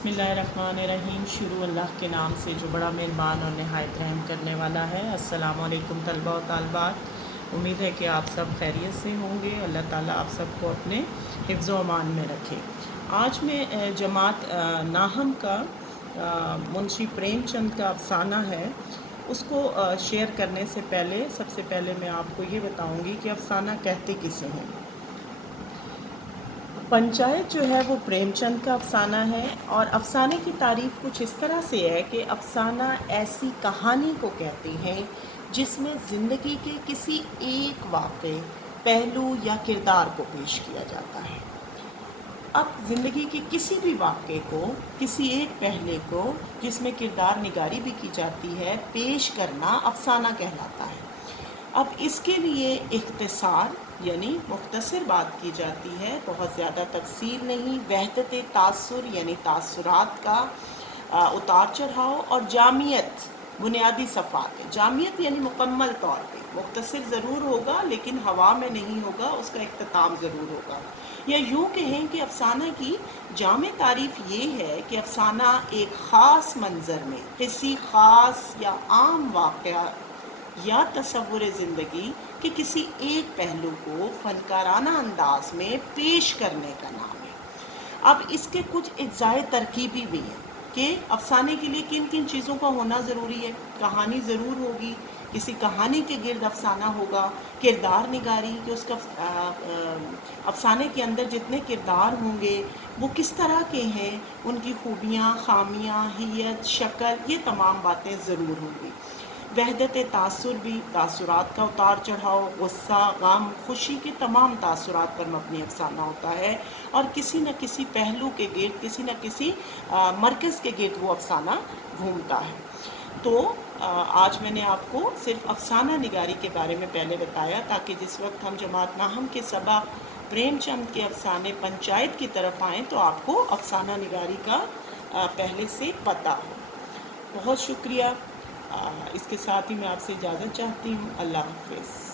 बिस्मिल्लाहिर्रहमानिर्रहीम। शुरू अल्लाह के नाम से जो बड़ा मेहरबान और नहायत रहम करने वाला है। अस्सलामु अलैकुम तलबा और तालबात, उम्मीद है कि आप सब खैरियत से होंगे। अल्लाह ताला आप सबको अपने हिफ्ज़ व अमान में रखे। आज मैं जमात नाहम का मुंशी प्रेमचंद का अफ़साना है, उसको शेयर करने से पहले सबसे पहले मैं आपको ये बताऊंगी कि अफ़साना कहते किसे हैं। पंचायत जो है वो प्रेमचंद का अफ़साना है और अफ़साने की तारीफ़ कुछ इस तरह से है कि अफ़साना ऐसी कहानी को कहते हैं जिसमें ज़िंदगी के किसी एक वाक़े, पहलू या किरदार को पेश किया जाता है। अब ज़िंदगी के किसी भी वाक़े को, किसी एक पहले को जिसमें किरदार निगारी भी की जाती है, पेश करना अफ़साना कहलाता है। अब इसके लिए इख्तिसार यानी मुख्तसर बात की जाती है, बहुत ज़्यादा तफसील नहीं। वहदत तासुर यानी तासुरात का उतार चढ़ाव और जामियत बुनियादी सफ़ात है। जामियत यानी मुकम्मल तौर पे, मुख्तसर ज़रूर होगा लेकिन हवा में नहीं होगा, उसका इख्तिताम ज़रूर होगा। या यूँ कहें कि अफ़साना की जामे तारीफ़ ये है कि अफ़साना एक ख़ास मंज़र में किसी ख़ास या आम वाक़या या तसव्वुर ज़िंदगी के किसी एक पहलू को फ़नकाराना अंदाज में पेश करने का नाम है। अब इसके कुछ अज्जाए तरकीबी भी हैं कि अफ़साने के लिए किन किन चीज़ों का होना ज़रूरी है। कहानी ज़रूर होगी, किसी कहानी के गिर्द अफ़साना होगा। किरदार निगारी कि उसका अफ़साने के अंदर जितने किरदार होंगे वो किस तरह के हैं, उनकी खूबियाँ, खामियाँ, हियत, शक्ल, ये तमाम बातें ज़रूर होंगी। वहदत तासुर भी, तासुरात का उतार चढ़ाव, गुस्सा, गम, खुशी के तमाम तासुरात पर मबनी अफ़साना होता है और किसी न किसी पहलू के गिर्द, किसी न किसी मरकज़ के गिर्द वो अफ़साना घूमता है। तो आज मैंने आपको सिर्फ अफ़साना निगारी के बारे में पहले बताया ताकि जिस वक्त हम जमात नाहम के सबक प्रेमचंद के अफ़साने पंचायत की तरफ आएँ तो आपको अफ़साना निगारी का पहले से पता हो। बहुत शुक्रिया। इसके साथ ही मैं आपसे इजाज़त चाहती हूँ। अल्लाह हाफ़िज़।